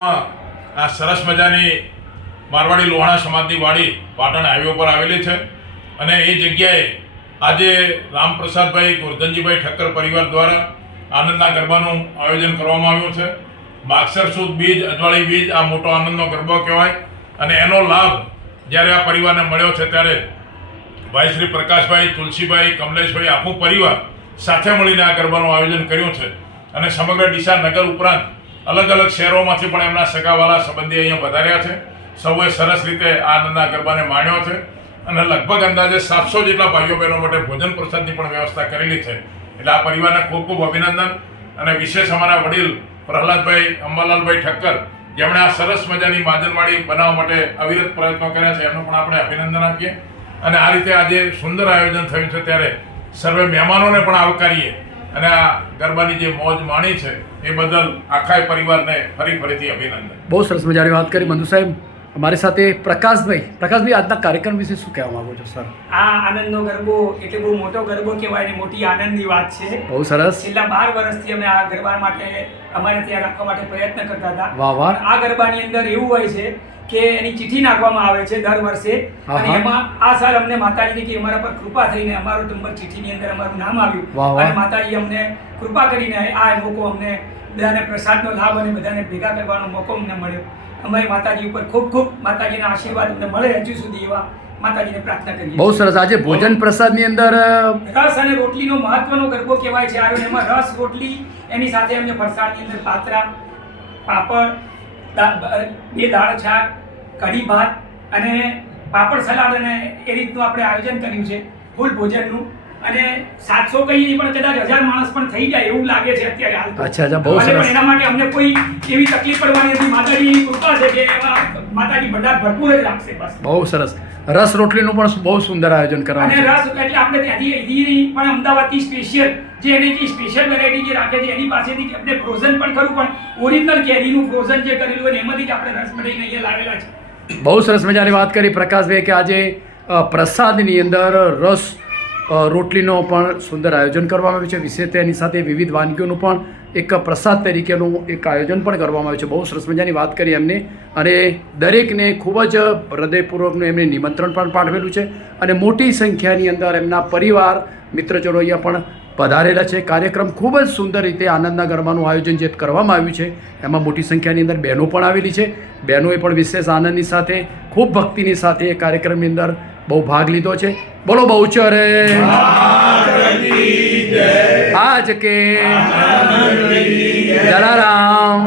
આ સરસ મજાની મારવાડી લોહાણા સમાજની વાડી પાટણ હાઈવે પર આવેલી છે અને એ જગ્યાએ આજે રામપ્રસાદભાઈ ગોરધનજીભાઈ ઠક્કર પરિવાર દ્વારા આનંદના ગરબાનું આયોજન કરવામાં આવ્યું છે. માગસર સુદ બીજ અજવાળી બીજ આ મોટો આનંદનો ગરબો કહેવાય અને એનો લાભ જ્યારે આ પરિવારને મળ્યો છે ત્યારે ભાઈ શ્રી પ્રકાશભાઈ, તુલસીભાઈ, કમલેશભાઈ આખું પરિવાર સાથે મળીને આ ગરબાનું આયોજન કર્યું છે અને સમગ્ર ડીસા નગર ઉપરાંત અલગ અલગ શહેરોમાંથી પણ એમના સગાવાલા સંબંધી અહીંયા વધાર્યા છે. સૌએ સરસ રીતે આ આનંદના ગરબાને માણ્યો છે અને લગભગ અંદાજે 700 જેટલા ભાઈઓ બહેનો માટે ભોજન પ્રસાદની પણ વ્યવસ્થા કરેલી છે. એટલે આ પરિવારને ખૂબ ખૂબ અભિનંદન અને વિશેષ અમારા વડીલ પ્રહલાદભાઈ અંબાલાલભાઈ ઠક્કર જેમણે આ સરસ મજાની માજનવાડી બનાવવા માટે અવિરત પ્રયત્નો કર્યા છે એમનું પણ આપણે અભિનંદન આપીએ અને આ રીતે આજે સુંદર આયોજન થયું છે ત્યારે સર્વે મહેમાનોને પણ આવકારીએ અને આ ગરબાની જે મોજ માણી છે એ બદલ આખા પરિવારને ફરીથી અભિનંદન. બહુ સરસ મજાની વાત કરી બંધુ સાહેબ. અમારી સાથે પ્રકાશભાઈ આજના કાર્યક્રમ વિશે શું કહેવા માંગો છો સર? આ આનંદનો ગરબો એટલે બહુ મોટો ગરબો કહેવાય ને મોટી આનંદની વાત છે. બહુ સરસ. છેલ્લા 12 વર્ષથી અમે આ ગરબા માટે અમારે ત્યાં રાખવા માટે પ્રયત્ન કરતા હતા. વાહ વાહ. આ ગરબાની અંદર એવું હોય છે કે એની ચિઠ્ઠી નાખવામાં આવે છે દર વર્ષે અને એમાં આ સાલ અમને માતાજીની કે અમારા પર કૃપા થઈને અમારો નંબર ચિઠ્ઠીની અંદર અમારું નામ આવ્યું અને માતાજી અમને કૃપા કરીને આ મોકો અમને બધાને પ્રસાદનો લાભ અને બધાને ભેગા કરવાનો મોકો અમને મળ્યો. અમારી માતાજી ઉપર ખૂબ ખૂબ માતાજીના આશીર્વાદ અમને મળે હજુ સુધી એવા માતાજીને પ્રાર્થના કરીએ. બહુ સરસ. આજે ભોજન પ્રસાદની અંદર રસ અને રોટલીનો મહત્વનો ગરબો કહેવાય છે. આ એમાં રસ રોટલી એની સાથે અમને ફરસાણની અંદર પાત્રા, પાપડ, બે દાળ શાક, કઢી ભાત અને પાપડ સલાડ અને એ રીતનું આપણે આયોજન કર્યું છે ફૂલ ભોજનનું અને 700 કઈ નહીં પણ કદાચ 1000 માણસ પણ થઈ જાય એવું લાગે છે અત્યારે હાલ. અચ્છા બહુ સરસ. પણ એના માટે અમને કોઈ એવી તકલીફ પડવાની નથી. માતાજીની કૃપા છે કે એમાં માતાજી ભંડાર ભરપૂર જ રાખશે. બસ બહુ સરસ. રસ રોટલીનું પણ બહુ સુંદર આયોજન કરવામાં અને રસ એટલે આપણે ત્યાંથી ઈદીની પણ અમદાવાદથી સ્પેશિયલ જે એની જે સ્પેશિયલ વેરાયટી જે રાખે છે એની પાસેથી આપણે ફ્રોઝન પણ ખરું પણ ઓરિજિનલ કેરીનું ફ્રોઝન જે કરેલું હોય એમાંથી જ આપણે રસ બનાવીને અહીંયા લાવેલા છે. બહુ સરસ મજાની વાત કરી પ્રકાશભાઈ કે આજે પ્રસાદની અંદર રસ રોટલીનો પણ સુંદર આયોજન કરવામાં આવ્યું છે. વિશેષ તેની સાથે વિવિધ વાનગીઓનું પણ એક પ્રસાદ તરીકેનું એક આયોજન પણ કરવામાં આવ્યું છે. બહુ સરસ મજાની વાત કરી એમને અને દરેકને ખૂબ જ હૃદયપૂર્વકનું એમને નિમંત્રણ પણ પાઠવેલું છે અને મોટી સંખ્યાની અંદર એમના પરિવાર મિત્રજનો અહીંયા પણ પધારેલા છે. કાર્યક્રમ ખૂબ જ સુંદર રીતે આનંદના ગરબાનું આયોજન જે કરવામાં આવ્યું છે એમાં મોટી સંખ્યાની અંદર બહેનો પણ આવેલી છે. બહેનોએ પણ વિશેષ આનંદની સાથે ખૂબ ભક્તિની સાથે એ કાર્યક્રમની અંદર બહુ ભાગ લીધો છે. બોલો બહુચર આજ કે જલારામ